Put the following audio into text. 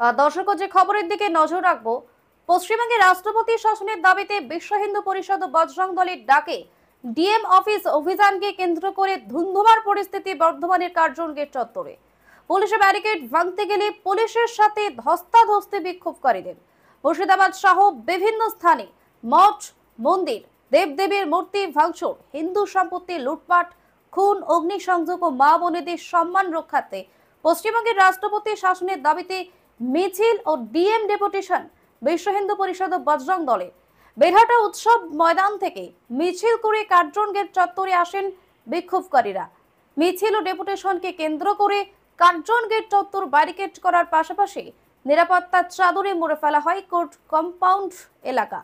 দর্শক, যে খবরের দিকে নজর রাখবো, পশ্চিমবঙ্গে রাষ্ট্রপতি শাসনের দাবিতে বিশ্ব হিন্দু পরিষদ ও বজরং দলের ডাকে ডিএম অফিস অভিযানকে কেন্দ্র করে ধুন্ধুমার পরিস্থিতি বর্ধমানের কার্জন গেট চত্বরে। পুলিশের ব্যারিকেড ভাঙতে গেলে পুলিশের সাথে ধস্তাধস্তি বিক্ষোভকারীদের। মুর্শিদাবাদ সহ বিভিন্ন স্থানে মঠ, মন্দির, দেবদেবীর মূর্তি ভাঙচুর, হিন্দু সম্পত্তি লুটপাট, খুন, অগ্নিসংযোগ ও মা বোনেদের সম্মান রক্ষার্থে পশ্চিমবঙ্গের রাষ্ট্রপতি শাসনের দাবিতে মিছিল ও ডিএম ডেপুটেশন বিশ্ব হিন্দু পরিষদ ও বজরং দলের। বেরহাটা উৎসব ময়দান থেকে মিছিল করে কার্জন গেট চত্বরে আসেন বিক্ষোভকারীরা। মিছিল ও ডেপুটেশনকে কেন্দ্র করে কার্জন গেট চত্বর ব্যারিকেড করার পাশাপাশি নিরাপত্তার চাদরে মুড়ে ফেলা হয় কোর্ট কম্পাউন্ড এলাকা।